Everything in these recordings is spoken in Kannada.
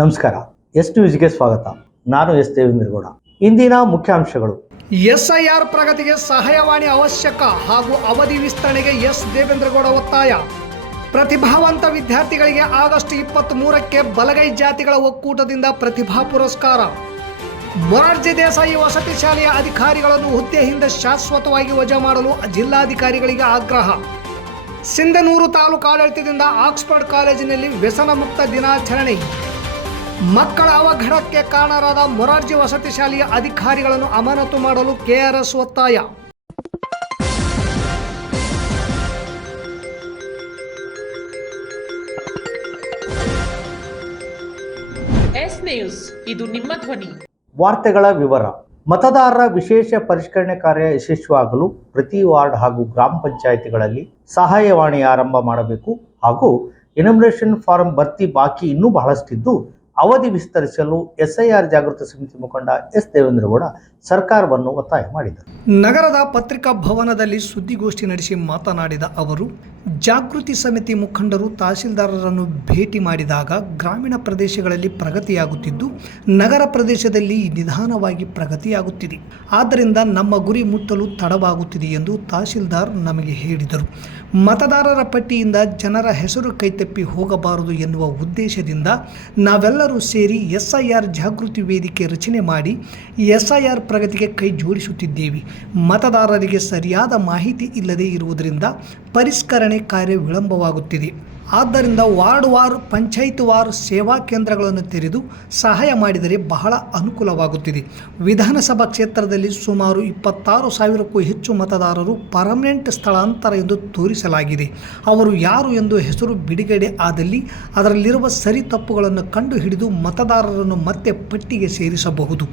ನಮಸ್ಕಾರ. ಎಸ್ ನ್ಯೂಸ್ಗೆ ಸ್ವಾಗತ. ನಾನು ಎಸ್ ದೇವೇಂದ್ರಗೌಡ. ಇಂದಿನ ಮುಖ್ಯಾಂಶಗಳು. ಎಸ್ಐಆರ್ ಪ್ರಗತಿಗೆ ಸಹಾಯವಾಣಿ ಅವಶ್ಯಕ ಹಾಗೂ ಅವಧಿ ವಿಸ್ತರಣೆಗೆ ಎಸ್ ದೇವೇಂದ್ರಗೌಡ ಒತ್ತಾಯ. ಪ್ರತಿಭಾವಂತ ವಿದ್ಯಾರ್ಥಿಗಳಿಗೆ ಆಗಸ್ಟ್ 23ಕ್ಕೆ ಬಲಗೈ ಜಾತಿಗಳ ಒಕ್ಕೂಟದಿಂದ ಪ್ರತಿಭಾ ಪುರಸ್ಕಾರ. ಮೊರಾರ್ಜಿ ದೇಸಾಯಿ ವಸತಿ ಶಾಲೆಯ ಅಧಿಕಾರಿಗಳನ್ನು ಹುದ್ದೆಯಿಂದ ಶಾಶ್ವತವಾಗಿ ವಜಾ ಮಾಡಲು ಜಿಲ್ಲಾಧಿಕಾರಿಗಳಿಗೆ ಆಗ್ರಹ. ಸಿಂಧನೂರು ತಾಲೂಕು ಆಡಳಿತದಿಂದ ಆಕ್ಸ್ಫರ್ಡ್ ಕಾಲೇಜಿನಲ್ಲಿ ವ್ಯಸನ ಮುಕ್ತ ದಿನಾಚರಣೆ. ಮಕ್ಕಳ ಅವಘಡಕ್ಕೆ ಕಾರಣರಾದ ಮೊರಾರ್ಜಿ ವಸತಿ ಶಾಲೆಯ ಅಧಿಕಾರಿಗಳನ್ನು ಅಮಾನತು ಮಾಡಲು ಕೆಆರ್ಎಸ್ ಒತ್ತಾಯ. ಎಸ್ ನ್ಯೂಸ್, ಇದು ನಿಮ್ಮ ಧ್ವನಿ. ವಾರ್ತೆಗಳ ವಿವರ. ಮತದಾರರ ವಿಶೇಷ ಪರಿಷ್ಕರಣೆ ಕಾರ್ಯ ಯಶಸ್ವಿಯಾಗಲು ಪ್ರತಿ ವಾರ್ಡ್ ಹಾಗೂ ಗ್ರಾಮ ಪಂಚಾಯಿತಿಗಳಲ್ಲಿ ಸಹಾಯವಾಣಿ ಆರಂಭ ಮಾಡಬೇಕು ಹಾಗೂ ಎನ್ಯುಮರೇಷನ್ ಫಾರಂ ಭರ್ತಿ ಬಾಕಿ ಇನ್ನೂ ಬಹಳಷ್ಟಿದ್ದು ಅವಧಿ ವಿಸ್ತರಿಸಲು ಎಸ್ಐಆರ್ ಜಾಗೃತ ಸಮಿತಿ ಮುಖಂಡ ಎಸ್ ದೇವೇಂದ್ರಗೌಡ ಸರ್ಕಾರವನ್ನು ಒತ್ತಾಯ ಮಾಡಿದರು. ನಗರದ ಪತ್ರಿಕಾ ಭವನದಲ್ಲಿ ಸುದ್ದಿಗೋಷ್ಠಿ ನಡೆಸಿ ಮಾತನಾಡಿದ ಅವರು, ಜಾಗೃತಿ ಸಮಿತಿ ಮುಖಂಡರು ತಹಸೀಲ್ದಾರರನ್ನು ಭೇಟಿ ಮಾಡಿದಾಗ ಗ್ರಾಮೀಣ ಪ್ರದೇಶಗಳಲ್ಲಿ ಪ್ರಗತಿಯಾಗುತ್ತಿದ್ದು ನಗರ ಪ್ರದೇಶದಲ್ಲಿ ನಿಧಾನವಾಗಿ ಪ್ರಗತಿಯಾಗುತ್ತಿದೆ. ಆದ್ದರಿಂದ ನಮ್ಮ ಗುರಿ ಮುಟ್ಟಲು ತಡವಾಗುತ್ತಿದೆ ಎಂದು ತಹಸೀಲ್ದಾರ್ ನಮಗೆ ಹೇಳಿದರು. ಮತದಾರರ ಪಟ್ಟಿಯಿಂದ ಜನರ ಹೆಸರು ಕೈತಪ್ಪಿ ಹೋಗಬಾರದು ಎನ್ನುವ ಉದ್ದೇಶದಿಂದ ನಾವೆಲ್ಲರೂ ಸೇರಿ ಎಸ್ಐಆರ್ ಜಾಗೃತಿ ವೇದಿಕೆ ರಚನೆ ಮಾಡಿ ಎಸ್ಐಆರ್ ಪ್ರಗತಿಗೆ ಕೈ ಜೋಡಿಸುತ್ತಿದ್ದೇವೆ. ಮತದಾರರಿಗೆ ಸರಿಯಾದ ಮಾಹಿತಿ ಇಲ್ಲದೆ ಇರುವುದರಿಂದ ಪರಿಷ್ಕರಣೆ ಕಾರ್ಯ ವಿಳಂಬವಾಗುತ್ತಿದೆ. ಆದ್ದರಿಂದ ವಾರ್ಡ್ ವಾರ್, ಪಂಚಾಯತ್ ವಾರ್ ಸೇವಾ ಕೇಂದ್ರಗಳನ್ನು ತೆರೆದು ಸಹಾಯ ಮಾಡಿದರೆ ಬಹಳ ಅನುಕೂಲವಾಗುತ್ತಿದೆ. ವಿಧಾನಸಭಾ ಕ್ಷೇತ್ರದಲ್ಲಿ ಸುಮಾರು 26,000ಕ್ಕೂ ಹೆಚ್ಚು ಮತದಾರರು ಪರ್ಮನೆಂಟ್ ಸ್ಥಳಾಂತರ ಎಂದು ತೋರಿಸಲಾಗಿದೆ. ಅವರು ಯಾರು ಎಂದು ಹೆಸರು ಬಿಡುಗಡೆ ಆದಲ್ಲಿ ಅದರಲ್ಲಿರುವ ಸರಿ ತಪ್ಪುಗಳನ್ನು ಕಂಡುಹಿಡಿದು ಮತದಾರರನ್ನು ಮತ್ತೆ ಪಟ್ಟಿಗೆ ಸೇರಿಸಬಹುದು.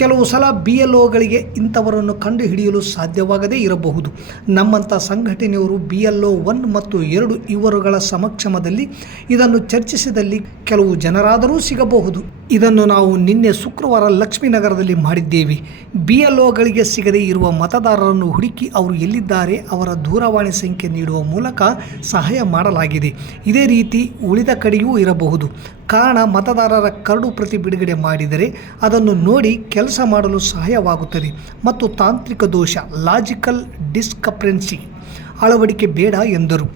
ಕೆಲವು ಸಲ BLOಗಳಿಗೆ ಇಂಥವರನ್ನು ಕಂಡುಹಿಡಿಯಲು ಸಾಧ್ಯವಾಗದೇ ಇರಬಹುದು. ನಮ್ಮಂಥ ಸಂಘಟನೆಯವರು BLO 1 ಮತ್ತು 2 ಇವರುಗಳ ಸಮಕ್ಷಮದಲ್ಲಿ ಇದನ್ನು ಚರ್ಚಿಸಿದಲ್ಲಿ ಕೆಲವು ಜನರಾದರೂ ಸಿಗಬಹುದು. ಇದನ್ನು ನಾವು ನಿನ್ನೆ ಶುಕ್ರವಾರ ಲಕ್ಷ್ಮೀನಗರದಲ್ಲಿ ಮಾಡಿದ್ದೇವೆ. BLOಗಳಿಗೆ ಸಿಗದೇ ಇರುವ ಮತದಾರರನ್ನು ಹುಡುಕಿ ಅವರು ಎಲ್ಲಿದ್ದಾರೆ ಅವರ ದೂರವಾಣಿ ಸಂಖ್ಯೆ ನೀಡುವ ಮೂಲಕ ಸಹಾಯ ಮಾಡಲಾಗಿದೆ. ಇದೇ ರೀತಿ ಉಳಿದ ಕಡೆಯೂ ಇರಬಹುದು. ಕಾರಣ, ಮತದಾರರ ಕರಡು ಪ್ರತಿ ಬಿಡುಗಡೆ ಮಾಡಿದರೆ ಅದನ್ನು ನೋಡಿ ಕೆಲಸ ಮಾಡಲು ಸಹಾಯವಾಗುತ್ತದೆ ಮತ್ತು ತಾಂತ್ರಿಕ ದೋಷ, ಲಾಜಿಕಲ್ ಡಿಸ್ಕ್ರಪೆನ್ಸಿ ಅಳವಡಿಕೆ ಬೇಡ ಎಂದರು.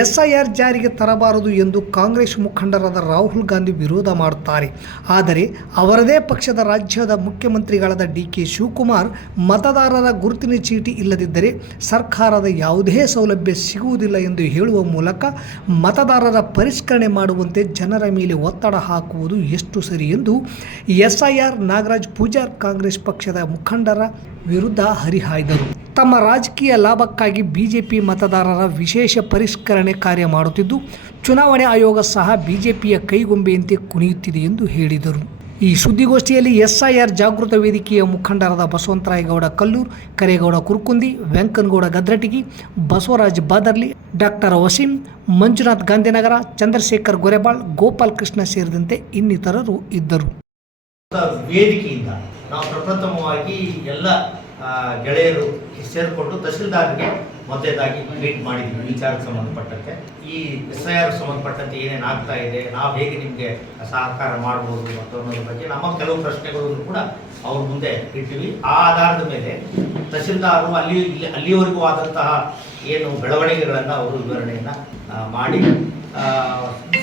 ಎಸ್ಐಆರ್ ಜಾರಿಗೆ ತರಬಾರದು ಎಂದು ಕಾಂಗ್ರೆಸ್ ಮುಖಂಡರಾದ ರಾಹುಲ್ ಗಾಂಧಿ ವಿರೋಧ ಮಾಡುತ್ತಾರೆ. ಆದರೆ ಅವರದೇ ಪಕ್ಷದ ರಾಜ್ಯದ ಮುಖ್ಯಮಂತ್ರಿಗಳಾದ DK ಶಿವಕುಮಾರ್ ಮತದಾರರ ಗುರುತಿನ ಚೀಟಿ ಇಲ್ಲದಿದ್ದರೆ ಸರ್ಕಾರದ ಯಾವುದೇ ಸೌಲಭ್ಯ ಸಿಗುವುದಿಲ್ಲ ಎಂದು ಹೇಳುವ ಮೂಲಕ ಮತದಾರರ ಪರಿಷ್ಕರಣೆ ಮಾಡುವಂತೆ ಜನರ ಮೇಲೆ ಒತ್ತಡ ಹಾಕುವುದು ಎಷ್ಟು ಸರಿ ಎಂದು ಎಸ್ಐಆರ್ ನಾಗರಾಜ್ ಪೂಜಾರ್ ಕಾಂಗ್ರೆಸ್ ಪಕ್ಷದ ಮುಖಂಡರ ವಿರುದ್ಧ ಹರಿಹಾಯ್ದರು. ತಮ್ಮ ರಾಜಕೀಯ ಲಾಭಕ್ಕಾಗಿ ಬಿಜೆಪಿ ಮತದಾರರ ವಿಶೇಷ ಪರಿಷ್ಕರಣೆ ಕಾರ್ಯ ಮಾಡುತ್ತಿದ್ದು ಚುನಾವಣೆ ಆಯೋಗ ಸಹ ಬಿಜೆಪಿಯ ಕೈಗೊಂಬೆಯಂತೆ ಕುಣಿಯುತ್ತಿದೆ ಎಂದು ಹೇಳಿದರು. ಈ ಸುದ್ದಿಗೋಷ್ಠಿಯಲ್ಲಿ ಎಸ್ಐಆರ್ ಜಾಗೃತ ವೇದಿಕೆಯ ಮುಖಂಡರಾದ ಬಸವಂತರಾಯಗೌಡ ಕಲ್ಲೂರ್, ಕರೇಗೌಡ ಕುರ್ಕುಂದಿ, ವೆಂಕನಗೌಡ ಗದ್ರಟಿಗಿ, ಬಸವರಾಜ್ ಬಾದರ್ಲಿ, ಡಾಕ್ಟರ್ ವಸೀಂ, ಮಂಜುನಾಥ್ ಗಾಂಧಿನಗರ, ಚಂದ್ರಶೇಖರ್ ಗೊರೆಬಾಳ್, ಗೋಪಾಲ್ ಕೃಷ್ಣ ಸೇರಿದಂತೆ ಇನ್ನಿತರರು ಇದ್ದರು. ವೇದಿಕೆಯಿಂದ ನಾವು ಪ್ರಪ್ರಥಮವಾಗಿ ಎಲ್ಲ ಗೆಳೆಯರು ಸೇರಿಕೊಂಡು ತಹಸೀಲ್ದಾರ್ಗೆ ಮೊದಲೇದಾಗಿ ಮೀಟ್ ಮಾಡಿದ್ವಿ. ವಿಚಾರಕ್ಕೆ ಸಂಬಂಧಪಟ್ಟಂತೆ ಈ SIR ಸಂಬಂಧಪಟ್ಟಂತೆ ಏನೇನು ಆಗ್ತಾ ಇದೆ, ನಾವು ಹೇಗೆ ನಿಮಗೆ ಸಹಕಾರ ಮಾಡ್ಬೋದು ಮತ್ತು ಅನ್ನೋದ್ರ ಬಗ್ಗೆ ನಮ್ಮ ಕೆಲವು ಪ್ರಶ್ನೆಗಳನ್ನು ಕೂಡ ಅವ್ರ ಮುಂದೆ ಇಟ್ಟಿವಿ. ಆ ಆಧಾರದ ಮೇಲೆ ತಹಸೀಲ್ದಾರರು ಅಲ್ಲಿಯವರೆಗೂ ಆದಂತಹ ಏನು ಬೆಳವಣಿಗೆಗಳನ್ನು ಅವರು ವಿವರಣೆಯನ್ನು ಮಾಡಿ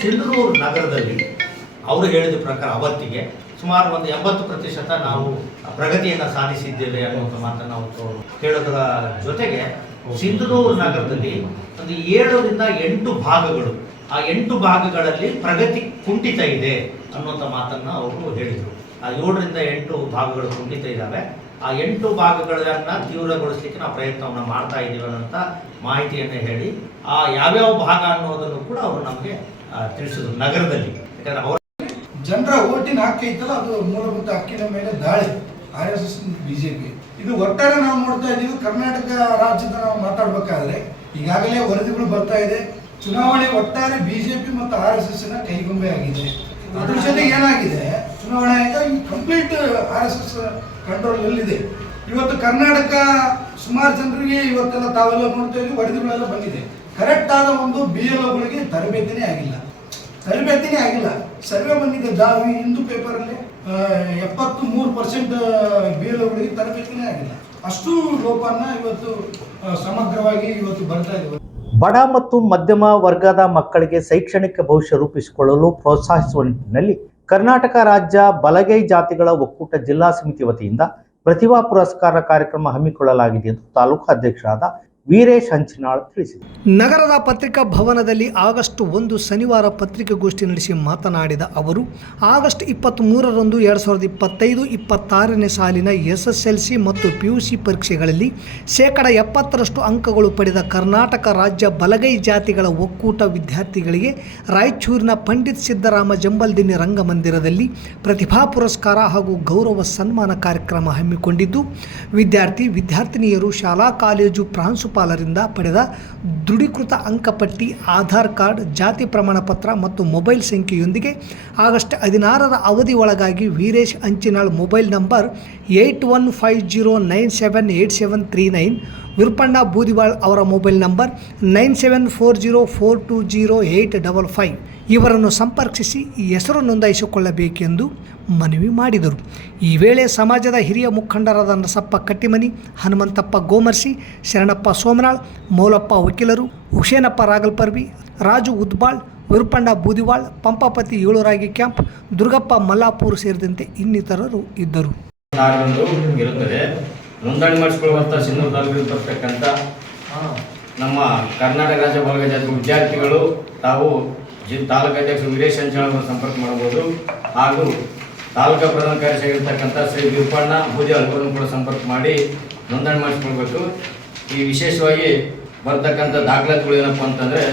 ಸಿಂಧನೂರು ನಗರದಲ್ಲಿ ಅವರು ಹೇಳಿದ ಪ್ರಕಾರ ಅವತ್ತಿಗೆ ಸುಮಾರು ಒಂದು 80% ನಾವು ಪ್ರಗತಿಯನ್ನು ಸಾಧಿಸಿದ್ದೇವೆ ಅನ್ನುವಂಥ ಮಾತನ್ನು ನಾವು ಹೇಳೋದರ ಜೊತೆಗೆ ಸಿಂಧನೂರು ನಗರದಲ್ಲಿ ಒಂದು 7ರಿಂದ 8 ಭಾಗಗಳು, ಆ 8 ಭಾಗಗಳಲ್ಲಿ ಪ್ರಗತಿ ಕುಂಠಿತ ಇದೆ ಅನ್ನುವಂಥ ಮಾತನ್ನು ಅವರು ಹೇಳಿದರು. ಆ 7ರಿಂದ 8 ಭಾಗಗಳು ಕುಂಠಿತ ಇದ್ದಾವೆ. ಆ 8 ಭಾಗಗಳನ್ನು ತೀವ್ರಗೊಳಿಸಲಿಕ್ಕೆ ನಾವು ಪ್ರಯತ್ನವನ್ನು ಮಾಡ್ತಾ ಇದ್ದೀವಿ ಅನ್ನೋಂಥ ಮಾಹಿತಿಯನ್ನು ಹೇಳಿ ಆ ಯಾವ್ಯಾವ ಭಾಗ ಅನ್ನೋದನ್ನು ಕೂಡ ಅವರು ನಮಗೆ ತಿಳಿಸಿದ್ರು ನಗರದಲ್ಲಿ. ಯಾಕಂದರೆ ಅವರು ಜನರ ಓಟಿನ ಹಕ್ಕು ಐತಲ್ಲ, ಅದು ಮೂಲಭೂತ ಹಕ್ಕಿನ ಮೇಲೆ ದಾಳಿ RSS ಬಿಜೆಪಿ. ಇದು ಒಟ್ಟಾರೆ ನಾವು ನೋಡ್ತಾ ಇದ್ದೀವಿ. ಕರ್ನಾಟಕ ರಾಜ್ಯದ ನಾವು ಮಾತಾಡ್ಬೇಕಾದ್ರೆ ಈಗಾಗಲೇ ವರದಿಗಳು ಬರ್ತಾ ಇದೆ. ಚುನಾವಣೆ ಒಟ್ಟಾರೆ ಬಿಜೆಪಿ ಮತ್ತು RSSನ ಕೈಗೊಂಬೆ ಆಗಿದೆ. ಅದ್ರ ಜೊತೆಗೆ ಏನಾಗಿದೆ, ಚುನಾವಣೆ ಆಯ್ತಾ ಕಂಪ್ಲೀಟ್ RSS ಕಂಟ್ರೋಲ್ ಅಲ್ಲಿದೆ. ಇವತ್ತು ಕರ್ನಾಟಕ ಸುಮಾರು ಜನರಿಗೆ ಇವತ್ತೆಲ್ಲ ತಾವೆಲ್ಲ ನೋಡ್ತಾ ಇದ್ದೀವಿ, ವರದಿಗಳೆಲ್ಲ ಬಂದಿದೆ. ಕರೆಕ್ಟ್ ಆದ ಒಂದು BLOಗಳಿಗೆ ತರಬೇತಿನೇ ಆಗಿಲ್ಲ. ತರಬೇತಿನೇ ಆಗಿಲ್ಲ. ಸರ್ವೆ ಬಂದಿದೆ ದಾವಿ ಹಿಂದೂ ಪೇಪರಲ್ಲಿ 73% BLOಗಳಿಗೆ ತರಬೇತಿನೇ ಆಗಿಲ್ಲ. ಅಷ್ಟು ಲೋಪನ ಇವತ್ತು ಸಮಗ್ರವಾಗಿ ಇವತ್ತು ಬರ್ತಾ ಇದೆ. ಬಡ ಮತ್ತು ಮಧ್ಯಮ ವರ್ಗದ ಮಕ್ಕಳಿಗೆ ಶೈಕ್ಷಣಿಕ ಭವಿಷ್ಯ ರೂಪಿಸಿಕೊಳ್ಳಲು ಪ್ರೋತ್ಸಾಹಿಸುವ ನಿಟ್ಟಿನಲ್ಲಿ ಕರ್ನಾಟಕ ರಾಜ್ಯ ಬಲಗೈ ಜಾತಿಗಳ ಒಕ್ಕೂಟ ಜಿಲ್ಲಾ ಸಮಿತಿ ವತಿಯಿಂದ ಪ್ರತಿಭಾ ಪುರಸ್ಕಾರ ಕಾರ್ಯಕ್ರಮ ಹಮ್ಮಿಕೊಳ್ಳಲಾಗಿದೆ ಎಂದು ತಾಲೂಕು ಅಧ್ಯಕ್ಷರಾದ ವೀರೇಶ್ ಹಂಚಿನಾಳ್ ತಿಳಿಸಿದರು. ನಗರದ ಪತ್ರಿಕಾ ಭವನದಲ್ಲಿ ಆಗಸ್ಟ್ 1 ಶನಿವಾರ ಪತ್ರಿಕಾಗೋಷ್ಠಿ ನಡೆಸಿ ಮಾತನಾಡಿದ ಅವರು, ಆಗಸ್ಟ್ 23ರಂದು 2025-26ನೇ ಸಾಲಿನ SSLC ಮತ್ತು PUC ಪರೀಕ್ಷೆಗಳಲ್ಲಿ 70% ಅಂಕಗಳು ಪಡೆದ ಕರ್ನಾಟಕ ರಾಜ್ಯ ಬಲಗೈ ಜಾತಿಗಳ ಒಕ್ಕೂಟ ವಿದ್ಯಾರ್ಥಿಗಳಿಗೆ ರಾಯಚೂರಿನ ಪಂಡಿತ್ ಸಿದ್ದರಾಮ ಜಂಬಲ್ದಿನ್ನಿ ರಂಗಮಂದಿರದಲ್ಲಿ ಪ್ರತಿಭಾ ಪುರಸ್ಕಾರ ಹಾಗೂ ಗೌರವ ಸನ್ಮಾನ ಕಾರ್ಯಕ್ರಮ ಹಮ್ಮಿಕೊಂಡಿದ್ದು, ವಿದ್ಯಾರ್ಥಿನಿಯರು ಶಾಲಾ ಕಾಲೇಜು ಪ್ರಾಂಶುಪಾಲರಿಂದ ಪಡೆದ ದೃಢೀಕೃತ ಅಂಕಪಟ್ಟಿ, ಆಧಾರ್ ಕಾರ್ಡ್, ಜಾತಿ ಪ್ರಮಾಣ ಪತ್ರ ಮತ್ತು ಮೊಬೈಲ್ ಸಂಖ್ಯೆಯೊಂದಿಗೆ ಆಗಸ್ಟ್ 16ರ ಅವಧಿ ಒಳಗಾಗಿ ವೀರೇಶ್ ಹಂಚಿನಾಳ್ ಮೊಬೈಲ್ ನಂಬರ್ 8150978739, ವಿರುಪಣ್ಣ ಬೂದಿವಾಳ್ ಅವರ ಮೊಬೈಲ್ ನಂಬರ್ 9740420855 ಇವರನ್ನು ಸಂಪರ್ಕಿಸಿ ಹೆಸರು ನೋಂದಾಯಿಸಿಕೊಳ್ಳಬೇಕೆಂದು ಮನವಿ ಮಾಡಿದರು. ಈ ವೇಳೆ ಸಮಾಜದ ಹಿರಿಯ ಮುಖಂಡರಾದ ನರಸಪ್ಪ ಕಟ್ಟಿಮನಿ, ಹನುಮಂತಪ್ಪ ಗೋಮರ್ಸಿ, ಶರಣಪ್ಪ ಸೋಮನಾಳ್, ಮೌಲಪ್ಪ ವಕೀಲರು, ಹುಸೇನಪ್ಪ ರಾಗಲ್ಪರ್ವಿ, ರಾಜು ಉದ್ಬಾಳ್, ವಿರುಪಣ್ಣ ಬೂದಿವಾಳ್, ಪಂಪಾಪತಿ ಏಳುರಾಗಿ ಕ್ಯಾಂಪ್, ದುರ್ಗಪ್ಪ ಮಲ್ಲಾಪುರ್ ಸೇರಿದಂತೆ ಇನ್ನಿತರರು ಇದ್ದರು. ಇರುತ್ತದೆ ನೋಂದಣಿ ಮಾಡಿಸಿಕೊಳ್ಳುವಂಥ ಸಿನ್ನೂರು ತಾಲೂಕಿನಲ್ಲಿ ಬರ್ತಕ್ಕಂಥ ನಮ್ಮ ಕರ್ನಾಟಕ ರಾಜ್ಯ ಬಲಗೈ ಜಾತಿ ವಿದ್ಯಾರ್ಥಿಗಳು ತಾವು ತಾಲೂಕು ಅಧ್ಯಕ್ಷರು ವೀರೇಶ್ ಹಂಚಿನಾಳ್ ಅವರನ್ನು ಸಂಪರ್ಕ ಮಾಡಬಹುದು. ಹಾಗೂ ತಾಲೂಕಾ ಪ್ರಧಾನ ಕಾರ್ಯದರ್ಶಿ ಆಗಿರ್ತಕ್ಕಂಥ ಶ್ರೀ ವಿರುಪಣ್ಣ ಬೂದಿವಾಳ್ ಅವರನ್ನು ಕೂಡ ಸಂಪರ್ಕ ಮಾಡಿ ನೋಂದಣಿ ಮಾಡಿಸ್ಕೊಳ್ಬೇಕು. ಈ ವಿಶೇಷವಾಗಿ ಬರ್ತಕ್ಕಂಥ ದಾಖಲಾತಿಗಳು ಏನಪ್ಪ ಅಂತಂದರೆ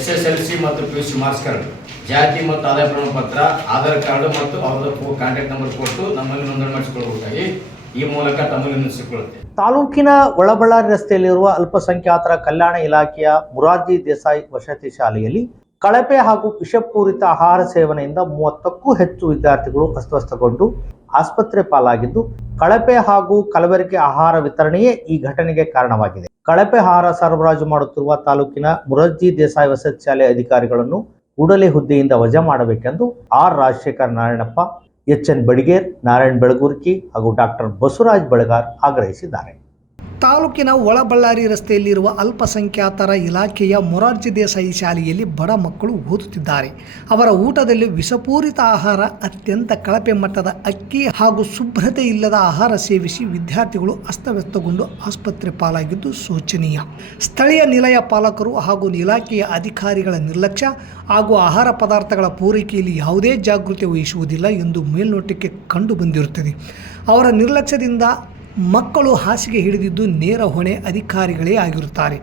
SSLC ಮತ್ತು PUC ಮಾರ್ಕ್ಸ್ ಕಾರ್ಡ್, ಜಾತಿ ಮತ್ತು ಆದಾಯ ಪ್ರಮಾಣ ಪತ್ರ, ಆಧಾರ್ ಕಾರ್ಡು ಮತ್ತು ಅವ್ರದ್ದು ಕಾಂಟ್ಯಾಕ್ಟ್ ನಂಬರ್ ಕೊಟ್ಟು ನಮ್ಮಲ್ಲಿ ನೋಂದಣಿ ಮಾಡಿಸಿಕೊಳ್ಳಬಹುದಾಗಿ ಈ ಮೂಲಕ ತಮ್ಮಲ್ಲಿ ನಿಲ್ಲಿಸಿಕೊಳ್ಳುತ್ತೆ. ತಾಲೂಕಿನ ಒಳಬಳ್ಳಾರಿ ರಸ್ತೆಯಲ್ಲಿರುವ ಅಲ್ಪಸಂಖ್ಯಾತರ ಕಲ್ಯಾಣ ಇಲಾಖೆಯ ಮುರಾರ್ಜಿ ದೇಸಾಯಿ ವಸತಿ ಶಾಲೆಯಲ್ಲಿ ಕಳಪೆ ಹಾಗೂ ವಿಷಪೂರಿತ ಆಹಾರ ಸೇವನೆಯಿಂದ 30ಕ್ಕೂ ಹೆಚ್ಚು ವಿದ್ಯಾರ್ಥಿಗಳು ಅಸ್ವಸ್ಥಗೊಂಡು ಆಸ್ಪತ್ರೆ ಪಾಲಾಗಿದ್ದು, ಕಳಪೆ ಹಾಗೂ ಕಲಬೆರಕೆ ಆಹಾರ ವಿತರಣೆಯೇ ಈ ಘಟನೆಗೆ ಕಾರಣವಾಗಿದೆ. ಕಳಪೆ ಆಹಾರ ಸರಬರಾಜು ಮಾಡುತ್ತಿರುವ ತಾಲೂಕಿನ ಮುರಾರ್ಜಿ ದೇಸಾಯಿ ವಸತಿ ಶಾಲೆ ಅಧಿಕಾರಿಗಳನ್ನು ಕೂಡಲೇ ಹುದ್ದೆಯಿಂದ ವಜಾ ಮಾಡಬೇಕೆಂದು ಆರ್ ರಾಜಶೇಖರ್ ನಾರಾಯಣಪ್ಪ, HN ಬಡಿಗೇರ್, ನಾರಾಯಣ್ ಬೆಳಗುರ್ಕಿ ಹಾಗೂ ಡಾಕ್ಟರ್ ಬಸವರಾಜ್ ಬೆಳಗಾರ್ ಆಗ್ರಹಿಸಿದ್ದಾರೆ. ತಾಲೂಕಿನ ಒಳಬಳ್ಳಾರಿ ರಸ್ತೆಯಲ್ಲಿರುವ ಅಲ್ಪಸಂಖ್ಯಾತರ ಇಲಾಖೆಯ ಮೊರಾರ್ಜಿ ದೇಸಾಯಿ ಶಾಲೆಯಲ್ಲಿ ಬಡ ಮಕ್ಕಳು ಓದುತ್ತಿದ್ದಾರೆ. ಅವರ ಊಟದಲ್ಲಿ ವಿಷಪೂರಿತ ಆಹಾರ, ಅತ್ಯಂತ ಕಳಪೆ ಮಟ್ಟದ ಅಕ್ಕಿ ಹಾಗೂ ಶುಭ್ರತೆ ಇಲ್ಲದ ಆಹಾರ ಸೇವಿಸಿ ವಿದ್ಯಾರ್ಥಿಗಳು ಅಸ್ತವ್ಯಸ್ತಗೊಂಡು ಆಸ್ಪತ್ರೆ ಪಾಲಾಗಿದ್ದು ಶೋಚನೀಯ. ಸ್ಥಳೀಯ ನಿಲಯ ಪಾಲಕರು ಹಾಗೂ ಇಲಾಖೆಯ ಅಧಿಕಾರಿಗಳ ನಿರ್ಲಕ್ಷ್ಯ ಹಾಗೂ ಆಹಾರ ಪದಾರ್ಥಗಳ ಪೂರೈಕೆಯಲ್ಲಿ ಯಾವುದೇ ಜಾಗೃತಿ ವಹಿಸುವುದಿಲ್ಲ ಎಂದು ಮೇಲ್ನೋಟಕ್ಕೆ ಕಂಡು ಬಂದಿರುತ್ತದೆ. ಅವರ ನಿರ್ಲಕ್ಷ್ಯದಿಂದ ಮಕ್ಕಳು ಹಾಸಿಗೆ ಹಿಡಿದಿದ್ದು ನೇರ ಹೊಣೆ ಅಧಿಕಾರಿಗಳೇ ಆಗಿರುತ್ತಾರೆ.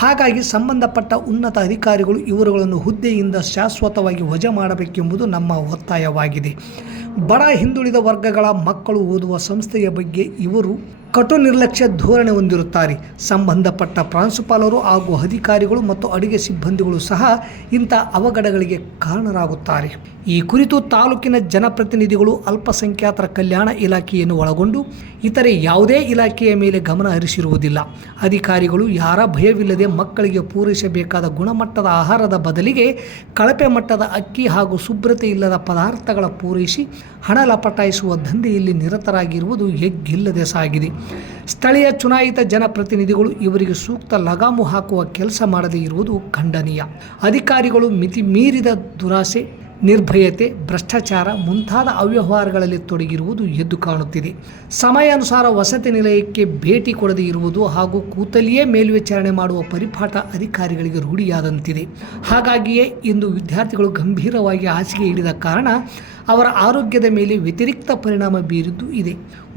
ಹಾಗಾಗಿ ಸಂಬಂಧಪಟ್ಟ ಉನ್ನತ ಅಧಿಕಾರಿಗಳು ಇವರುಗಳನ್ನು ಹುದ್ದೆಯಿಂದ ಶಾಶ್ವತವಾಗಿ ವಜಾ ಮಾಡಬೇಕೆಂಬುದು ನಮ್ಮ ಒತ್ತಾಯವಾಗಿದೆ. ಬಡ ಹಿಂದುಳಿದ ವರ್ಗಗಳ ಮಕ್ಕಳು ಓದುವ ಸಂಸ್ಥೆಯ ಬಗ್ಗೆ ಇವರು ಕಟು ನಿರ್ಲಕ್ಷ್ಯ ಧೋರಣೆ ಹೊಂದಿರುತ್ತಾರೆ. ಸಂಬಂಧಪಟ್ಟ ಪ್ರಾಂಶುಪಾಲರು ಹಾಗೂ ಅಧಿಕಾರಿಗಳು ಮತ್ತು ಅಡುಗೆ ಸಿಬ್ಬಂದಿಗಳು ಸಹ ಇಂಥ ಅವಘಡಗಳಿಗೆ ಕಾರಣರಾಗುತ್ತಾರೆ. ಈ ಕುರಿತು ತಾಲೂಕಿನ ಜನಪ್ರತಿನಿಧಿಗಳು ಅಲ್ಪಸಂಖ್ಯಾತರ ಕಲ್ಯಾಣ ಇಲಾಖೆಯನ್ನು ಒಳಗೊಂಡು ಇತರೆ ಯಾವುದೇ ಇಲಾಖೆಯ ಮೇಲೆ ಗಮನ ಹರಿಸಿರುವುದಿಲ್ಲ. ಅಧಿಕಾರಿಗಳು ಯಾರ ಭಯವಿಲ್ಲದೆ ಮಕ್ಕಳಿಗೆ ಪೂರೈಸಬೇಕಾದ ಗುಣಮಟ್ಟದ ಆಹಾರದ ಬದಲಿಗೆ ಕಳಪೆ ಮಟ್ಟದ ಅಕ್ಕಿ ಹಾಗೂ ಶುಭ್ರತೆ ಇಲ್ಲದ ಪದಾರ್ಥಗಳ ಪೂರೈಸಿ ಹಣ ಲಪಟಾಯಿಸುವ ದಂಧೆಯಲ್ಲಿ ನಿರತರಾಗಿರುವುದು ಎಗ್ಗಿಲ್ಲದೆ ಸಾಗಿದೆ. ಸ್ಥಳೀಯ ಚುನಾಯಿತ ಜನಪ್ರತಿನಿಧಿಗಳು ಇವರಿಗೆ ಸೂಕ್ತ ಲಗಾಮು ಹಾಕುವ ಕೆಲಸ ಮಾಡದೇ ಇರುವುದು ಖಂಡನೀಯ. ಅಧಿಕಾರಿಗಳು ಮಿತಿ ಮೀರಿದ ದುರಾಸೆ, ನಿರ್ಭಯತೆ, ಭ್ರಷ್ಟಾಚಾರ ಮುಂತಾದ ಅವ್ಯವಹಾರಗಳಲ್ಲಿ ತೊಡಗಿರುವುದು ಎದ್ದು ಕಾಣುತ್ತಿದೆ. ಸಮಯಾನುಸಾರ ವಸತಿ ನಿಲಯಕ್ಕೆ ಭೇಟಿ ಕೊಡದೇ ಇರುವುದು ಹಾಗೂ ಕೂತಲ್ಲಿಯೇ ಮೇಲ್ವಿಚಾರಣೆ ಮಾಡುವ ಪರಿಪಾಠ ಅಧಿಕಾರಿಗಳಿಗೆ ರೂಢಿಯಾದಂತಿದೆ. ಹಾಗಾಗಿಯೇ ಇಂದು ವಿದ್ಯಾರ್ಥಿಗಳು ಗಂಭೀರವಾಗಿ ಹಾಸಿಗೆ ಹಿಡಿದ ಕಾರಣ ಅವರ ಆರೋಗ್ಯದ ಮೇಲೆ ವ್ಯತಿರಿಕ್ತ ಪರಿಣಾಮ ಬೀರಿದ್ದು ಇದೆ.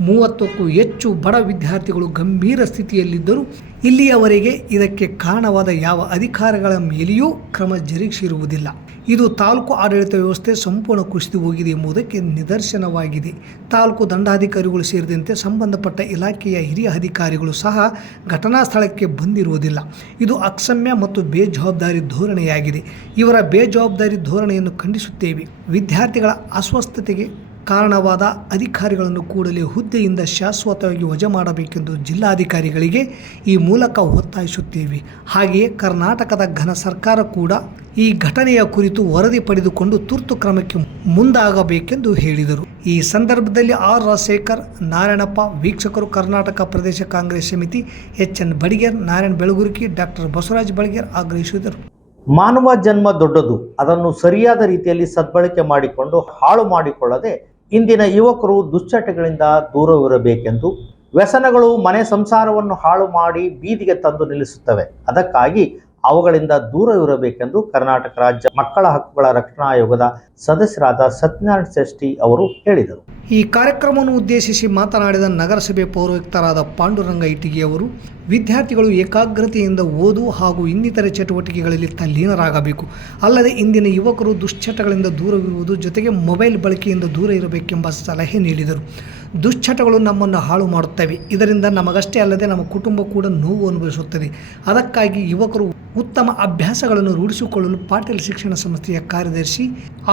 30ಕ್ಕೂ ಹೆಚ್ಚು ಬಡ ವಿದ್ಯಾರ್ಥಿಗಳು ಗಂಭೀರ ಸ್ಥಿತಿಯಲ್ಲಿದ್ದರೂ ಇಲ್ಲಿಯವರೆಗೆ ಇದಕ್ಕೆ ಕಾರಣವಾದ ಯಾವ ಅಧಿಕಾರಿಗಳ ಮೇಲೆಯೂ ಕ್ರಮ ಜರುಗಿಸಿರುವುದಿಲ್ಲ. ಇದು ತಾಲೂಕು ಆಡಳಿತ ವ್ಯವಸ್ಥೆ ಸಂಪೂರ್ಣ ಕುಸಿದು ಹೋಗಿದೆ ಎಂಬುದಕ್ಕೆ ನಿದರ್ಶನವಾಗಿದೆ. ತಾಲೂಕು ದಂಡಾಧಿಕಾರಿಗಳು ಸೇರಿದಂತೆ ಸಂಬಂಧಪಟ್ಟ ಇಲಾಖೆಯ ಹಿರಿಯ ಅಧಿಕಾರಿಗಳು ಸಹ ಘಟನಾ ಸ್ಥಳಕ್ಕೆ ಬಂದಿರುವುದಿಲ್ಲ. ಇದು ಅಕ್ಷಮ್ಯ ಮತ್ತು ಬೇಜವಾಬ್ದಾರಿ ಧೋರಣೆಯಾಗಿದೆ. ಇವರ ಬೇಜವಾಬ್ದಾರಿ ಧೋರಣೆಯನ್ನು ಖಂಡಿಸುತ್ತೇವೆ. ವಿದ್ಯಾರ್ಥಿಗಳ ಅಸ್ವಸ್ಥತೆಗೆ ಕಾರಣವಾದ ಅಧಿಕಾರಿಗಳನ್ನು ಕೂಡಲೇ ಹುದ್ದೆಯಿಂದ ಶಾಶ್ವತವಾಗಿ ವಜಾ ಮಾಡಬೇಕೆಂದು ಜಿಲ್ಲಾಧಿಕಾರಿಗಳಿಗೆ ಈ ಮೂಲಕ ಒತ್ತಾಯಿಸುತ್ತೇವೆ. ಹಾಗೆಯೇ ಕರ್ನಾಟಕದ ಘನ ಸರ್ಕಾರ ಕೂಡ ಈ ಘಟನೆಯ ಕುರಿತು ವರದಿ ಪಡೆದುಕೊಂಡು ತುರ್ತು ಕ್ರಮಕ್ಕೆ ಮುಂದಾಗಬೇಕೆಂದು ಹೇಳಿದರು. ಈ ಸಂದರ್ಭದಲ್ಲಿ ಆರ್ ರಾಜಶೇಖರ್, ನಾರಾಯಣಪ್ಪ, ವೀಕ್ಷಕರು, ಕರ್ನಾಟಕ ಪ್ರದೇಶ ಕಾಂಗ್ರೆಸ್ ಸಮಿತಿ, ಎಚ್.ಎನ್. ಬಡಿಗೇರ್, ನಾರಾಯಣ ಬೆಳಗುರ್ಕಿ, ಡಾಕ್ಟರ್ ಬಸವರಾಜ ಬಡಿಗೇರ್ ಆಗ್ರಹಿಸಿದರು. ಮಾನವ ಜನ್ಮ ದೊಡ್ಡದು, ಅದನ್ನು ಸರಿಯಾದ ರೀತಿಯಲ್ಲಿ ಸದ್ಬಳಕೆ ಮಾಡಿಕೊಂಡು ಹಾಳು ಮಾಡಿಕೊಳ್ಳದೆ ಇಂದಿನ ಯುವಕರು ದುಶ್ಚಟಗಳಿಂದ ದೂರವಿರಬೇಕೆಂದು. ವ್ಯಸನಗಳು ಮನೆ ಸಂಸಾರವನ್ನು ಹಾಳು ಮಾಡಿ ಬೀದಿಗೆ ತಂದು ನಿಲ್ಲಿಸುತ್ತವೆ. ಅದಕ್ಕಾಗಿ ಅವುಗಳಿಂದ ದೂರವಿರಬೇಕೆಂದು ಕರ್ನಾಟಕ ರಾಜ್ಯ ಮಕ್ಕಳ ಹಕ್ಕುಗಳ ರಕ್ಷಣಾ ಆಯೋಗದ ಸದಸ್ಯರಾದ ಸತ್ಯನಾರಾಯಣ ಷಷ್ಠಿ ಅವರು ಹೇಳಿದರು. ಈ ಕಾರ್ಯಕ್ರಮವನ್ನು ಉದ್ದೇಶಿಸಿ ಮಾತನಾಡಿದ ನಗರಸಭೆ ಪೌರಾಯುಕ್ತರಾದ ಪಾಂಡುರಂಗ ಇಟಿಗಿ ಅವರು, ವಿದ್ಯಾರ್ಥಿಗಳು ಏಕಾಗ್ರತೆಯಿಂದ ಓದು ಹಾಗೂ ಇನ್ನಿತರೆ ಚಟುವಟಿಕೆಗಳಲ್ಲಿ ತಲ್ಲೀನರಾಗಬೇಕು. ಅಲ್ಲದೆ ಇಂದಿನ ಯುವಕರು ದುಶ್ಚಟಗಳಿಂದ ದೂರವಿರುವುದು ಜೊತೆಗೆ ಮೊಬೈಲ್ ಬಳಕೆಯಿಂದ ದೂರ ಇರಬೇಕೆಂಬ ಸಲಹೆ ನೀಡಿದರು. ದುಶ್ಚಟಗಳು ನಮ್ಮನ್ನು ಹಾಳು ಮಾಡುತ್ತವೆ. ಇದರಿಂದ ನಮಗಷ್ಟೇ ಅಲ್ಲದೆ ನಮ್ಮ ಕುಟುಂಬ ಕೂಡ ನೋವು ಅನುಭವಿಸುತ್ತದೆ. ಅದಕ್ಕಾಗಿ ಯುವಕರು ಉತ್ತಮ ಅಭ್ಯಾಸಗಳನ್ನು ರೂಢಿಸಿಕೊಳ್ಳಲು ಪಾಟೀಲ್ ಶಿಕ್ಷಣ ಸಂಸ್ಥೆಯ ಕಾರ್ಯದರ್ಶಿ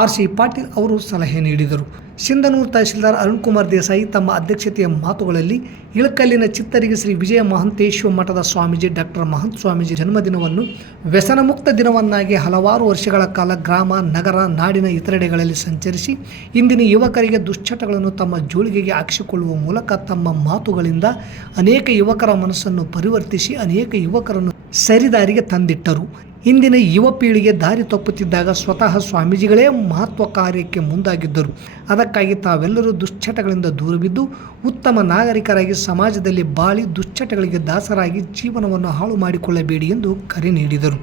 ಆರ್.ಸಿ. ಪಾಟೀಲ್ ಅವರು ಸಲಹೆ ನೀಡಿದರು. ಸಿಂಧನೂರು ತಹಶೀಲ್ದಾರ್ ಅರುಣ್ಕುಮಾರ್ ದೇಸಾಯಿ ತಮ್ಮ ಅಧ್ಯಕ್ಷತೆಯ ಮಾತುಗಳಲ್ಲಿ ಇಳಕಲ್ಲಿನ ಚಿತ್ತರಿಗೆ ಶ್ರೀ ವಿಜಯ ಮಹಂತೇಶ್ವರ ಮಠದ ಸ್ವಾಮೀಜಿ ಡಾಕ್ಟರ್ ಮಹಂತ ಸ್ವಾಮೀಜಿ ಜನ್ಮದಿನವನ್ನು ವ್ಯಸನಮುಕ್ತ ದಿನವನ್ನಾಗಿ ಹಲವಾರು ವರ್ಷಗಳ ಕಾಲ ಗ್ರಾಮ, ನಗರ, ನಾಡಿನ ಇತರೆಡೆಗಳಲ್ಲಿ ಸಂಚರಿಸಿ ಇಂದಿನ ಯುವಕರಿಗೆ ದುಶ್ಚಟಗಳನ್ನು ತಮ್ಮ ಜೋಳಿಗೆಗೆ ಹಾಕಿಸಿಕೊಳ್ಳುವ ಮೂಲಕ ತಮ್ಮ ಮಾತುಗಳಿಂದ ಅನೇಕ ಯುವಕರ ಮನಸ್ಸನ್ನು ಪರಿವರ್ತಿಸಿ ಅನೇಕ ಯುವಕರನ್ನು ಸರಿದಾರಿಗೆ ತಂದಿಟ್ಟರು. ಇಂದಿನ ಯುವ ಪೀಳಿಗೆ ದಾರಿ ತಪ್ಪುತ್ತಿದ್ದಾಗ ಸ್ವತಃ ಸ್ವಾಮೀಜಿಗಳೇ ಮಹತ್ವ ಕಾರ್ಯಕ್ಕೆ ಮುಂದಾಗಿದ್ದರು. ಅದಕ್ಕಾಗಿ ತಾವೆಲ್ಲರೂ ದುಶ್ಚಟಗಳಿಂದ ದೂರವಿದ್ದು ಉತ್ತಮ ನಾಗರಿಕರಾಗಿ ಸಮಾಜದಲ್ಲಿ ಬಾಳಿ ದುಶ್ಚಟಗಳಿಗೆ ದಾಸರಾಗಿ ಜೀವನವನ್ನು ಹಾಳು ಮಾಡಿಕೊಳ್ಳಬೇಡಿ ಎಂದು ಕರೆ ನೀಡಿದರು.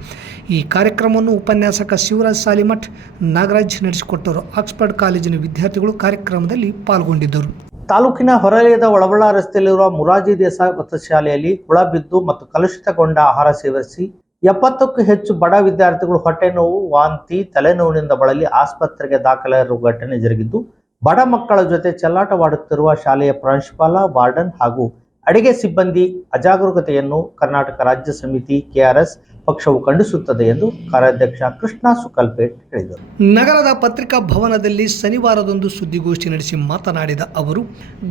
ಈ ಕಾರ್ಯಕ್ರಮವನ್ನು ಉಪನ್ಯಾಸಕ ಶಿವರಾಜ್ ಸಾಲಿಮಠ್, ನಾಗರಾಜ್ ನಡೆಸಿಕೊಟ್ಟರು. ಆಕ್ಸ್ಫರ್ಡ್ ಕಾಲೇಜಿನ ವಿದ್ಯಾರ್ಥಿಗಳು ಕಾರ್ಯಕ್ರಮದಲ್ಲಿ ಪಾಲ್ಗೊಂಡಿದ್ದರು. ತಾಲೂಕಿನ ಹೊರವಲಯದ ಒಳಬಳ್ಳಾ ರಸ್ತೆಯಲ್ಲಿರುವ ಮುರಾರ್ಜಿ ದೇಸಾಯಿ ವಸತಿ ಶಾಲೆಯಲ್ಲಿ ಹುಳ ಬಿದ್ದು ಮತ್ತು ಕಲುಷಿತಗೊಂಡ ಆಹಾರ ಸೇವಿಸಿ 70ಕ್ಕೂ ಹೆಚ್ಚು ಬಡ ವಿದ್ಯಾರ್ಥಿಗಳು ಹೊಟ್ಟೆ ನೋವು, ವಾಂತಿ, ತಲೆನೋವಿನಿಂದ ಬಳಲಿ ಆಸ್ಪತ್ರೆಗೆ ದಾಖಲಾಗಿರುವ ಘಟನೆ ಜರುಗಿದ್ದು, ಬಡ ಮಕ್ಕಳ ಜೊತೆ ಚೆಲ್ಲಾಟವಾಡುತ್ತಿರುವ ಶಾಲೆಯ ಪ್ರಾಂಶುಪಾಲ, ವಾರ್ಡನ್ ಹಾಗೂ ಅಡಿಗೆ ಸಿಬ್ಬಂದಿ ಅಜಾಗರೂಕತೆಯನ್ನು ಕರ್ನಾಟಕ ರಾಜ್ಯ ಸಮಿತಿ ಕೆಆರ್ಎಸ್ ಪಕ್ಷವು ಖಂಡಿಸುತ್ತದೆ ಎಂದು ಕಾರ್ಯಾಧ್ಯಕ್ಷ ಕೃಷ್ಣ ಸುಕಲ್ಪೇಟ್ ಹೇಳಿದರು. ನಗರದ ಪತ್ರಿಕಾ ಭವನದಲ್ಲಿ ಶನಿವಾರದಂದು ಸುದ್ದಿಗೋಷ್ಠಿ ನಡೆಸಿ ಮಾತನಾಡಿದ ಅವರು,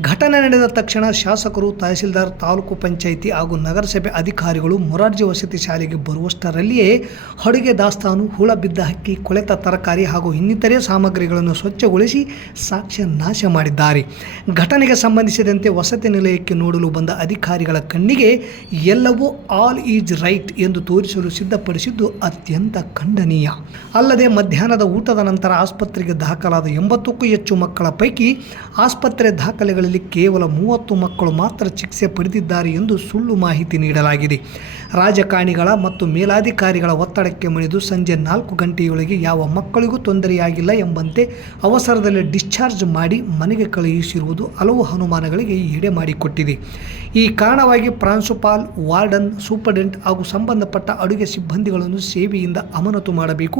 ಘಟನೆ ನಡೆದ ತಕ್ಷಣ ಶಾಸಕರು, ತಹಶೀಲ್ದಾರ್, ತಾಲೂಕು ಪಂಚಾಯಿತಿ ಹಾಗೂ ನಗರಸಭೆ ಅಧಿಕಾರಿಗಳು ಮೊರಾರ್ಜಿ ವಸತಿ ಶಾಲೆಗೆ ಬರುವಷ್ಟರಲ್ಲಿಯೇ ಅಡುಗೆ ದಾಸ್ತಾನು, ಹುಳ ಬಿದ್ದ ಅಕ್ಕಿ, ಕೊಳೆತ ತರಕಾರಿ ಹಾಗೂ ಇನ್ನಿತರೆ ಸಾಮಗ್ರಿಗಳನ್ನು ಸ್ವಚ್ಛಗೊಳಿಸಿ ಸಾಕ್ಷ್ಯ ನಾಶ ಮಾಡಿದ್ದಾರೆ. ಘಟನೆಗೆ ಸಂಬಂಧಿಸಿದಂತೆ ವಸತಿ ನಿಲಯಕ್ಕೆ ನೋಡಲು ಬಂದ ಅಧಿಕಾರಿಗಳ ಕಣ್ಣಿಗೆ ಎಲ್ಲವೂ ಆಲ್ ಈಸ್ ರೈಟ್ ಎಂದು ತೋರಿಸಲು ಸಿದ್ಧಪಡಿಸಿದ್ದು ಅತ್ಯಂತ ಖಂಡನೀಯ. ಅಲ್ಲದೆ ಮಧ್ಯಾಹ್ನದ ಊಟದ ನಂತರ ಆಸ್ಪತ್ರೆಗೆ ದಾಖಲಾದ 80ಕ್ಕೂ ಹೆಚ್ಚು ಮಕ್ಕಳ ಪೈಕಿ ಆಸ್ಪತ್ರೆ ದಾಖಲೆಗಳಲ್ಲಿ ಕೇವಲ 30 ಮಕ್ಕಳು ಮಾತ್ರ ಚಿಕಿತ್ಸೆ ಪಡೆದಿದ್ದಾರೆ ಎಂದು ಸುಳ್ಳು ಮಾಹಿತಿ ನೀಡಲಾಗಿದೆ. ರಾಜಕಾರಣಿಗಳ ಮತ್ತು ಮೇಲಾಧಿಕಾರಿಗಳ ಒತ್ತಡಕ್ಕೆ ಮಣಿದು ಸಂಜೆ 4 ಗಂಟೆಯೊಳಗೆ ಯಾವ ಮಕ್ಕಳಿಗೂ ತೊಂದರೆಯಾಗಿಲ್ಲ ಎಂಬಂತೆ ಅವಸರದಲ್ಲಿ ಡಿಸ್ಚಾರ್ಜ್ ಮಾಡಿ ಮನೆಗೆ ಕಳುಹಿಸಿರುವುದು ಹಲವು ಅನುಮಾನಗಳಿಗೆ ಎಡೆ ಮಾಡಿಕೊಟ್ಟಿದೆ. ಈ ಕಾರಣವಾಗಿ ಪ್ರಾಂಶುಪಾಲ್, ವಾರ್ಡನ್, ಸೂಪರ್ಡೆಂಟ್ ಹಾಗೂ ಸಂಬಂಧಪಟ್ಟ ಅಡುಗೆ ಸಿಬ್ಬಂದಿಗಳನ್ನು ಸೇವೆಯಿಂದ ಅಮಾನತು ಮಾಡಬೇಕು.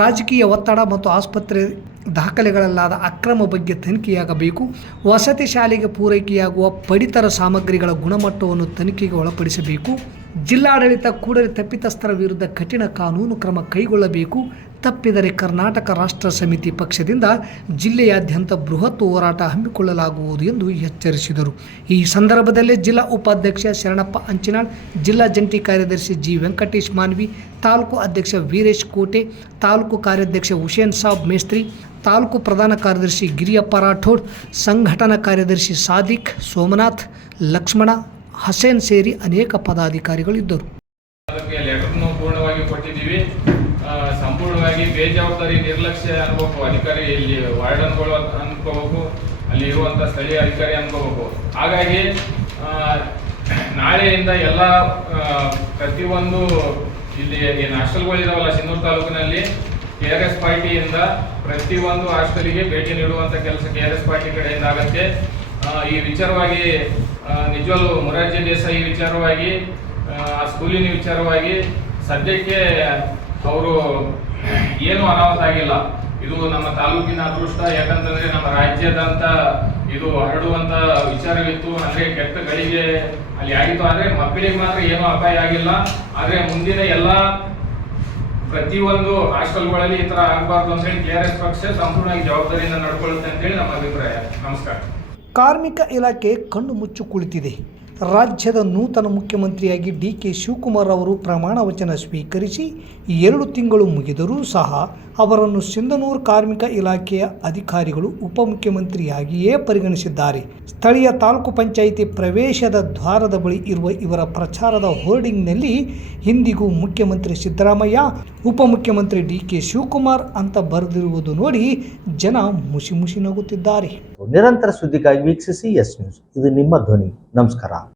ರಾಜಕೀಯ ಒತ್ತಡ ಮತ್ತು ಆಸ್ಪತ್ರೆ ದಾಖಲೆಗಳಲ್ಲಾದ ಅಕ್ರಮ ಬಗ್ಗೆ ತನಿಖೆಯಾಗಬೇಕು. ವಸತಿ ಶಾಲೆಗೆ ಪೂರೈಕೆಯಾಗುವ ಪಡಿತರ ಸಾಮಗ್ರಿಗಳ ಗುಣಮಟ್ಟವನ್ನು ತನಿಖೆಗೆ ಒಳಪಡಿಸಬೇಕು. ಜಿಲ್ಲಾಡಳಿತ ಕೂಡಲೇ ತಪ್ಪಿತಸ್ಥರ ವಿರುದ್ಧ ಕಠಿಣ ಕಾನೂನು ಕ್ರಮ ಕೈಗೊಳ್ಳಬೇಕು. ತಪ್ಪಿದರೆ ಕರ್ನಾಟಕ ರಾಷ್ಟ್ರ ಸಮಿತಿ ಪಕ್ಷದಿಂದ ಜಿಲ್ಲೆಯಾದ್ಯಂತ ಬೃಹತ್ ಹೋರಾಟ ಹಮ್ಮಿಕೊಳ್ಳಲಾಗುವುದು ಎಂದು ಎಚ್ಚರಿಸಿದರು. ಈ ಸಂದರ್ಭದಲ್ಲಿ ಜಿಲ್ಲಾ ಉಪಾಧ್ಯಕ್ಷ ಶರಣಪ್ಪ ಅಂಚಿನಾಳ್, ಜಿಲ್ಲಾ ಜಂಟಿ ಕಾರ್ಯದರ್ಶಿ ಜಿ. ವೆಂಕಟೇಶ್ ಮಾನ್ವಿ, ತಾಲೂಕು ಅಧ್ಯಕ್ಷ ವೀರೇಶ್ ಕೋಟೆ, ತಾಲೂಕು ಕಾರ್ಯಾಧ್ಯಕ್ಷ ಹುಸೇನ್ ಸಾಬ್ ಮೇಸ್ತ್ರಿ, ತಾಲೂಕು ಪ್ರಧಾನ ಕಾರ್ಯದರ್ಶಿ ಗಿರಿಯಪ್ಪ ರಾಠೋಡ್, ಸಂಘಟನಾ ಕಾರ್ಯದರ್ಶಿ ಸಾದಿಕ್, ಸೋಮನಾಥ್, ಲಕ್ಷ್ಮಣ, ಹಸೇನ್ ಸೇರಿ ಅನೇಕ ಪದಾಧಿಕಾರಿಗಳಿದ್ದರು. ಪೂರ್ಣವಾಗಿ ಕೊಟ್ಟಿದ್ದೀವಿ. ಸಂಪೂರ್ಣವಾಗಿ ಬೇಜವಾಬ್ದಾರಿ, ನಿರ್ಲಕ್ಷ್ಯ ಅನ್ಬೇಕು. ಅಧಿಕಾರಿ ಇಲ್ಲಿ ವಾರ್ಡನ್ಗಳು ಅನ್ಕೋಬೇಕು, ಅಲ್ಲಿ ಇರುವಂಥ ಸ್ಥಳೀಯ ಅಧಿಕಾರಿ ಅನ್ಕೋಬೇಕು. ಹಾಗಾಗಿ ನಾಳೆಯಿಂದ ಎಲ್ಲ ಪ್ರತಿಯೊಂದು ಇಲ್ಲಿ ಏನು ಹಾಸ್ಟೆಲ್ಗಳಿದಾವಲ್ಲ ಸಿಂಧೂರು ತಾಲೂಕಿನಲ್ಲಿ, KRS ಪಾರ್ಟಿಯಿಂದ ಪ್ರತಿಯೊಂದು ಹಾಸ್ಟೆಲಿಗೆ ಭೇಟಿ ನೀಡುವಂಥ ಕೆಲಸ KRS ಪಾರ್ಟಿ ಕಡೆಯಿಂದ ಆಗುತ್ತೆ. ಈ ವಿಚಾರವಾಗಿ ನಿಜವಾಗ್ಲೂ ಮೊರಾರ್ಜಿ ದೇಸಾಯಿ ವಿಚಾರವಾಗಿ, ಆ ಸ್ಕೂಲಿನ ವಿಚಾರವಾಗಿ ಸದ್ಯಕ್ಕೆ ಅವರು ಏನು ಅನಾಹುತ ಆಗಿಲ್ಲ. ಇದು ನಮ್ಮ ತಾಲೂಕಿನ ಅದೃಷ್ಟ. ಯಾಕಂತಂದ್ರೆ ನಮ್ಮ ರಾಜ್ಯದಂತ ಇದು ಹರಡುವಂತ ವಿಚಾರವಿತ್ತು. ಅಂದ್ರೆ ಕೆಟ್ಟ ಗಳಿಗೆ ಅಲ್ಲಿ ಆಗಿತ್ತು. ಆದ್ರೆ ಮಕ್ಕಳಿಗೆ ಮಾತ್ರ ಏನೂ ಅಪಾಯ ಆಗಿಲ್ಲ. ಆದ್ರೆ ಮುಂದಿನ ಎಲ್ಲ ಪ್ರತಿಯೊಂದು ಹಾಸ್ಟೆಲ್ಗಳಲ್ಲಿ ಈ ತರ ಆಗಬಾರ್ದು ಅಂತ ಹೇಳಿ KRS ಪಕ್ಷ ಸಂಪೂರ್ಣವಾಗಿ ಜವಾಬ್ದಾರಿಯಿಂದ ನಡ್ಕೊಳ್ಳುತ್ತೆ ಅಂತ ಹೇಳಿ ನಮ್ಮ ಅಭಿಪ್ರಾಯ. ನಮಸ್ಕಾರ. ಕಾರ್ಮಿಕ ಇಲಾಖೆ ಕಣ್ಣು ಮುಚ್ಚು ಕುಳಿತಿದೆ. ರಾಜ್ಯದ ನೂತನ ಮುಖ್ಯಮಂತ್ರಿಯಾಗಿ DK ಶಿವಕುಮಾರ್ ಅವರು ಪ್ರಮಾಣ ವಚನ ಸ್ವೀಕರಿಸಿ 2 ತಿಂಗಳು ಮುಗಿದರೂ ಸಹ ಅವರನ್ನು ಸಿಂಧನೂರು ಕಾರ್ಮಿಕ ಇಲಾಖೆಯ ಅಧಿಕಾರಿಗಳು ಉಪಮುಖ್ಯಮಂತ್ರಿಯಾಗಿಯೇ ಪರಿಗಣಿಸಿದ್ದಾರೆ. ಸ್ಥಳೀಯ ತಾಲೂಕು ಪಂಚಾಯಿತಿ ಪ್ರವೇಶದ ದ್ವಾರದ ಬಳಿ ಇರುವ ಇವರ ಪ್ರಚಾರದ ಹೋರ್ಡಿಂಗ್ನಲ್ಲಿ ಇಂದಿಗೂ ಮುಖ್ಯಮಂತ್ರಿ ಸಿದ್ದರಾಮಯ್ಯ, ಉಪಮುಖ್ಯಮಂತ್ರಿ DK ಶಿವಕುಮಾರ್ ಅಂತ ಬರೆದಿರುವುದು ನೋಡಿ ಜನ ಮುಷಿ ಮುಷಿ ನಗುತ್ತಿದ್ದಾರೆ. ನಿರಂತರ ಸುದ್ದಿಗಾಗಿ ವೀಕ್ಷಿಸಿ ಎಸ್ ನ್ಯೂಸ್. ಇದು ನಿಮ್ಮ ಧ್ವನಿ. ನಮಸ್ಕಾರ.